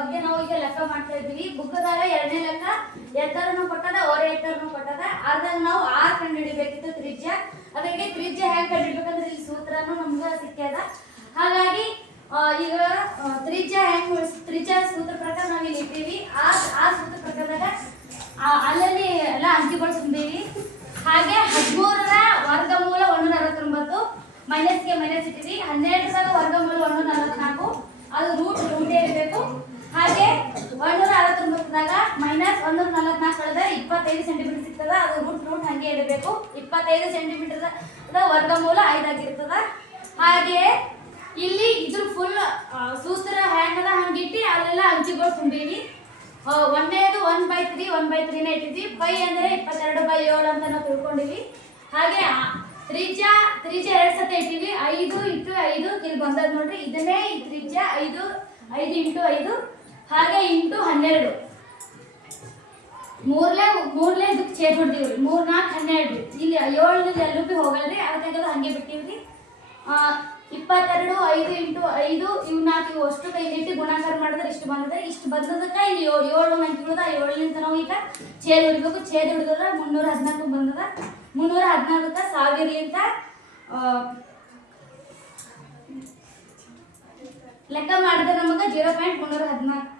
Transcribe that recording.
ಬಗ್ಗೆ ನಾವು ಈಗ ಲೆಕ್ಕ ಮಾಡ್ತಾ ಇದ್ದೀವಿ. ಬುಕ್ಕದಾಗ ಎರಡನೇ ಲೆಕ್ಕ ಎತ್ತರನು ಕೊಟ್ಟದ ಒರೆ ಎತ್ತರನು ಕೊಟ್ಟದ. ಅದ್ರಾಗ ನಾವು ಆರ್ ಕಂಡು ಹಿಡಿಬೇಕಿತ್ತು ತ್ರಿಜ್ಯ. ಅದಕ್ಕೆ ತ್ರಿಜ್ಯ ಹೆಂಗೆ ಕಂಡು ಹಿಡಿಬೇಕಂದ್ರೆ ಇಲ್ಲಿ ಸೂತ್ರನೂ ನಮ್ಗೆ ಸಿಕ್ಕ್ಯದ. ಹಾಗಾಗಿ ಈಗ ತ್ರಿಜ್ಯ ಸೂತ್ರ ಪ್ರಕಾರ ನಾವು ಇಲ್ಲಿ ಇಟ್ಟಿವಿ. ಆ ಸೂತ್ರ ಪ್ರಕಾರದಾಗ ಅಲ್ಲಲ್ಲಿ ಎಲ್ಲ ಅಂಕಿಗಳು ತುಂಬಿವಿ. ಹಾಗೆ 13ರ ವರ್ಗಮೂಲ 169 ಮೈನಸ್ಗೆ ಮೈನಸ್ ಇಟ್ಟಿವಿ. 12ರ ವರ್ಗಮೂಲ 144 ಅದು ರೂಟ್ ಇರಬೇಕು. ಹಾಗೆ 169ದಾಗ ಮೈನಸ್ 144 ಕಳೆದ 25 ಸೆಂಟಿಮೀಟರ್ ಸಿಗ್ತದ. ಅದು ರೂಟ್ ಹಂಗೆ ಇಡಬೇಕು. 25 ಸೆಂಟಿಮೀಟರ್ ವರ್ಗಮೂಲ 5 ಆಗಿರ್ತದ. ಹಾಗೆ ಇಲ್ಲಿ ಇದ್ರ ಫುಲ್ ಸೂತ್ರ ಹೆಂಗದ ಹಂಗಿಟ್ಟು ಅಲ್ಲೆಲ್ಲ ಅಂಕಿಗಳು ತುಂಬಿವಿ. ಒಂದೇದು 1/3 1/3ನೇ ಇಟ್ಟಿದ್ವಿ. ಪೈ ಅಂದರೆ 22/7 ಅಂತ ನಾವು ತಿಳ್ಕೊಂಡಿವಿ. ಹಾಗೆ ತ್ರಿಜ್ಯ 2 ಸತಿ ಇಟ್ಟಿವಿ. 5 × 5 ಇಲ್ಲಿ ಬಂದದ ನೋಡ್ರಿ. ಇದನ್ನೇ ತ್ರಿಜ್ಯ 5 × 5 ಹಾಗೆ ಇಂಟು 12 ಮೂರ್ಲೆ ಇದಕ್ಕೆ ಛೇದ ಹೊಡ್ದಿವ್ರಿ. 3 4 12 ಇಲ್ಲಿ 7 ಎಲ್ಲೂ ಭೀ ಹೋಗಲ್ರಿ. ಅದಕ್ಕೆ ಹಂಗೆ ಬಿಟ್ಟಿವ್ರಿ. 22 5 × 5 ಇವು 4 ಇವು ಅಷ್ಟು ಕೈಲಿಟ್ಟು ಗುಣಾಕಾರ ಮಾಡಿದ್ರೆ ಇಷ್ಟು ಬಂದದ. ಇಷ್ಟು ಬಂದದಕ್ಕೆ ಇಲ್ಲಿ 7 ಅಂಕಿಗಳದ. 7ಲಿಂದ ನಾವು ಈಗ ಛೇದ ಹೊಡಿಬೇಕು. ಛೇದ ಹೊಡಿದ್ರೆ 314 ಬಂದದ. 314ಕ್ಕೆ 1000ಲಿಂದ ಲೆಕ್ಕ ಮಾಡಿದ್ರೆ ನಮಗೆ 0.314